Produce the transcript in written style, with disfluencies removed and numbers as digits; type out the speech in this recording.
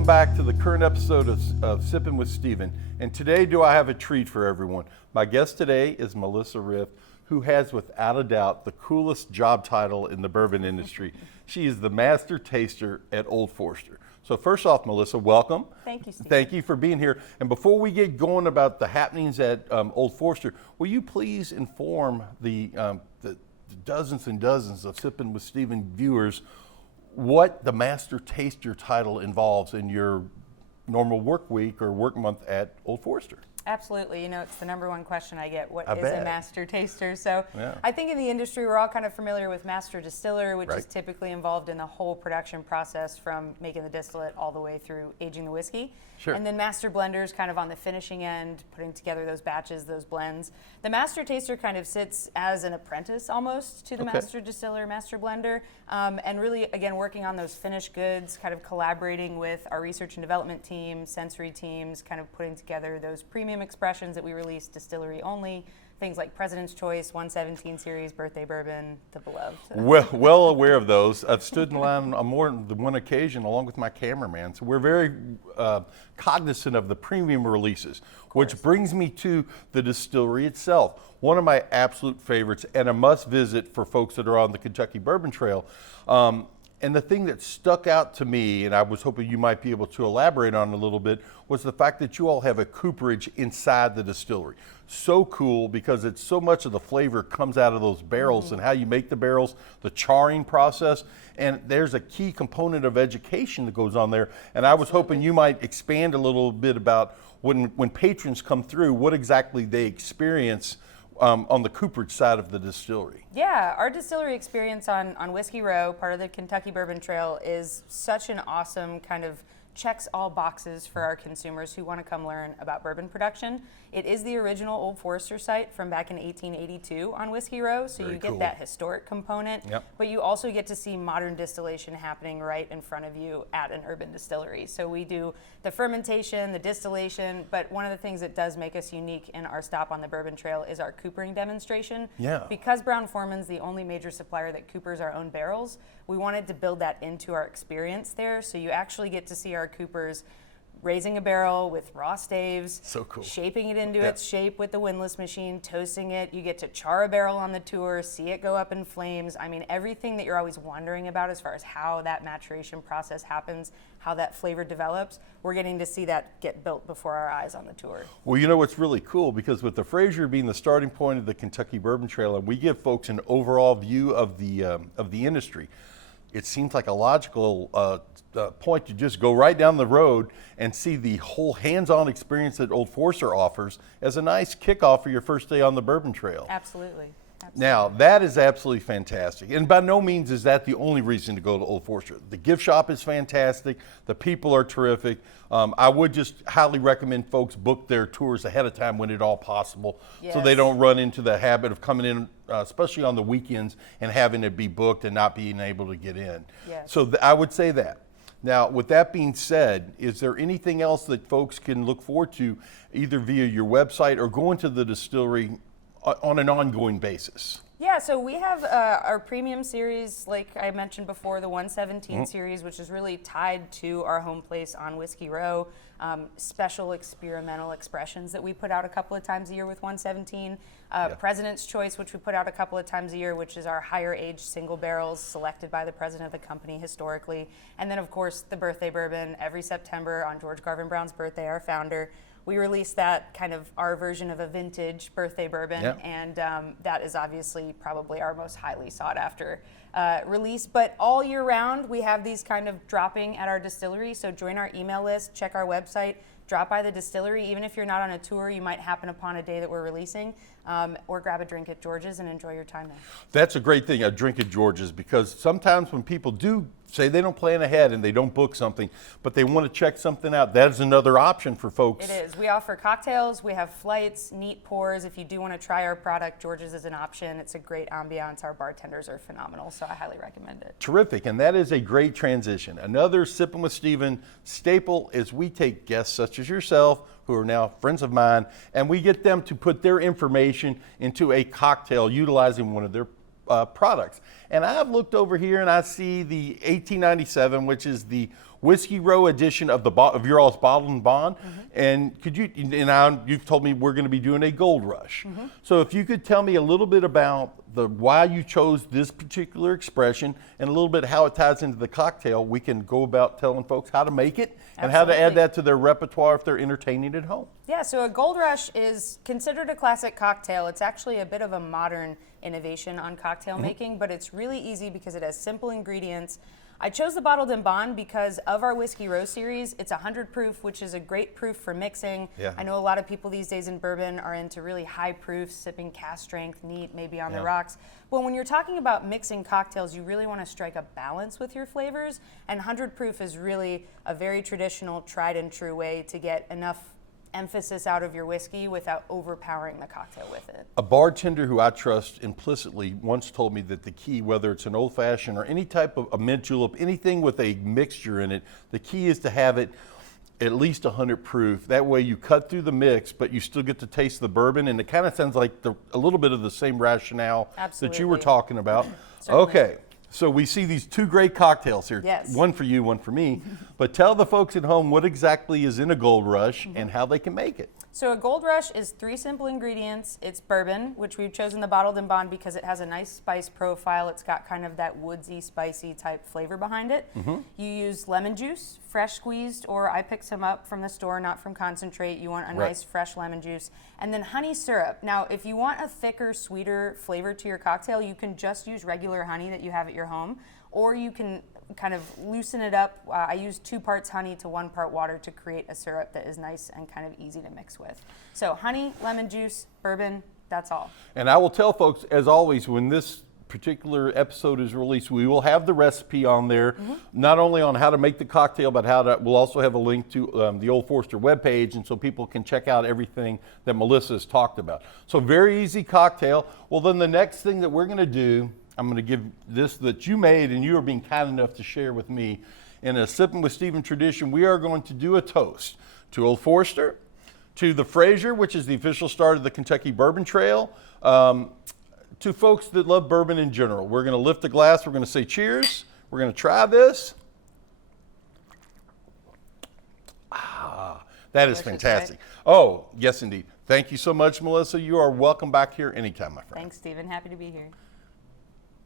welcome back to the current episode of Sippin' with Steven. And today, do I have a treat for everyone? My guest today is Melissa Riff, who has, without a doubt, the coolest job title in the bourbon industry. She is the Master Taster at Old Forester. So first off, Melissa, welcome. Thank you, Steve. Thank you for being here. And before we get going about the happenings at Old Forester, will you please inform the dozens and dozens of Sippin' with Steven viewers what the Master Taster title involves in your normal work week or work month at Old Forester? Absolutely. You know, it's the number one question I get. What I is bet. a master taster? So Yeah. I think in the industry, we're all kind of familiar with master distiller, which Right. is typically involved in the whole production process from making the distillate all the way through aging the whiskey. Sure. And then master blenders kind of on the finishing end, putting together those batches, those blends. The master taster kind of sits as an apprentice almost to the Okay. master distiller, master blender, and really, again, working on those finished goods, kind of collaborating with our research and development team, sensory teams, kind of putting together those premium expressions that we release distillery only, things like President's Choice, 117 series, birthday bourbon, the beloved. Well aware of those. I've stood in line on more than one occasion along with my cameraman. So we're very cognizant of the premium releases, which brings me to the distillery itself. One of my absolute favorites and a must visit for folks that are on the Kentucky Bourbon Trail. And the thing that stuck out to me, and I was hoping you might be able to elaborate on a little bit, was the fact that you all have a cooperage inside the distillery. So cool, because it's so much of the flavor comes out of those barrels and how you make the barrels, the charring process, and there's a key component of education that goes on there. And I was hoping you might expand a little bit about when patrons come through, what exactly they experience on the cooperage side of the distillery. Yeah, our distillery experience on Whiskey Row, part of the Kentucky Bourbon Trail, is such an awesome kind of checks all boxes for our consumers who want to come learn about bourbon production. It is the original Old Forester site from back in 1882 on Whiskey Row, so Very you get cool. that historic component, Yep. but you also get to see modern distillation happening right in front of you at an urban distillery. So we do the fermentation, the distillation, but one of the things that does make us unique in our stop on the Bourbon Trail is our coopering demonstration. Yeah. Because Brown-Forman's the only major supplier that coopers our own barrels, we wanted to build that into our experience there, so you actually get to see our coopers raising a barrel with raw staves, So cool. shaping it into Yeah. its shape with the windlass machine, toasting it. You get to char a barrel on the tour, see it go up in flames. I mean, everything that you're always wondering about as far as how that maturation process happens, how that flavor develops, we're getting to see that get built before our eyes on the tour. Well, you know what's really cool, because with the Fraser being the starting point of the Kentucky Bourbon Trail, and we give folks an overall view of the industry, it seems like a logical point to just go right down the road and see the whole hands-on experience that Old Forester offers as a nice kickoff for your first day on the Bourbon Trail. Absolutely. Now, that is absolutely fantastic. And by no means is that the only reason to go to Old Forester. The gift shop is fantastic. The people are terrific. I would just highly recommend folks book their tours ahead of time when at all possible, so they Yes. don't run into the habit of coming in, especially on the weekends, and having it be booked and not being able to get in. Yes. So I would say that. Now, with that being said, is there anything else that folks can look forward to, either via your website or going to the distillery on an ongoing basis? Yeah, so we have our premium series, like I mentioned before, the 117 series, which is really tied to our home place on Whiskey Row. Special experimental expressions that we put out a couple of times a year with 117. President's Choice, which we put out a couple of times a year, which is our higher age single barrels selected by the president of the company historically. And then, of course, the birthday bourbon every September on George Garvin Brown's birthday, our founder. We release that kind of our version of a vintage birthday bourbon, Yeah. and that is obviously probably our most highly sought after release. But all year round, we have these kind of dropping at our distillery. So join our email list, check our website, drop by the distillery. Even if you're not on a tour, you might happen upon a day that we're releasing, or grab a drink at George's and enjoy your time there. That's a great thing, a drink at George's, because sometimes when people do say they don't plan ahead and they don't book something, but they want to check something out, that is another option for folks. It is. We offer cocktails, we have flights, neat pours. If you do want to try our product, George's is an option. It's a great ambiance. Our bartenders are phenomenal, so I highly recommend it. Terrific, and that is a great transition. Another Sippin' with Steven staple is we take guests such as yourself, who are now friends of mine, and we get them to put their information into a cocktail utilizing one of their products. And I've looked over here and I see the 1897, which is the Whiskey Row edition of of your all's Bottled and Bond. And could you, you've told me we're going to be doing a Gold Rush. So if you could tell me a little bit about why you chose this particular expression and a little bit how it ties into the cocktail, we can go about telling folks how to make it and how to add that to their repertoire if they're entertaining at home. Yeah, so a Gold Rush is considered a classic cocktail. It's actually a bit of a modern innovation on cocktail making, but it's really easy because it has simple ingredients. I chose the Bottled and Bond because of our Whiskey Row series. It's 100 proof, which is a great proof for mixing. Yeah. I know a lot of people these days in bourbon are into really high proofs, sipping cast strength, neat, maybe on the rocks. But when you're talking about mixing cocktails, you really want to strike a balance with your flavors. And 100 proof is really a very traditional, tried and true way to get enough emphasis out of your whiskey without overpowering the cocktail with it. A bartender who I trust implicitly once told me that the key, whether it's an old fashioned or any type of a mint julep, anything with a mixture in it, the key is to have it at least 100 proof. That way you cut through the mix, but you still get to taste the bourbon. And it kind of sounds like a little bit of the same rationale that you were talking about. Okay. So we see these two great cocktails here. Yes. One for you, one for me. But tell the folks at home what exactly is in a Gold Rush and how they can make it. So a Gold Rush is 3 simple ingredients. It's bourbon, which we've chosen the Bottled and Bond because it has a nice spice profile. It's got kind of that woodsy, spicy type flavor behind it. You use lemon juice, fresh squeezed, or I picked some up from the store, not from concentrate. You want a nice fresh lemon juice. And then honey syrup. Now, if you want a thicker, sweeter flavor to your cocktail, you can just use regular honey that you have at your home, or you can kind of loosen it up. I use 2 parts honey to 1 part water to create a syrup that is nice and kind of easy to mix with. So honey, lemon juice, bourbon, that's all. And I will tell folks, as always, when this particular episode is released, we will have the recipe on there, not only on how to make the cocktail, but we'll also have a link to the Old Forester webpage, and so people can check out everything that Melissa has talked about. So very easy cocktail. Well, then the next thing that we're going to do, I'm going to give this that you made and you are being kind enough to share with me. In a Sippin' with Stephen tradition, we are going to do a toast to Old Forester, to the Fraser, which is the official start of the Kentucky Bourbon Trail, to folks that love bourbon in general. We're going to lift a glass. We're going to say cheers. We're going to try this. That is fantastic. Oh, yes, indeed. Thank you so much, Melissa. You are welcome back here anytime, my friend. Thanks, Stephen. Happy to be here.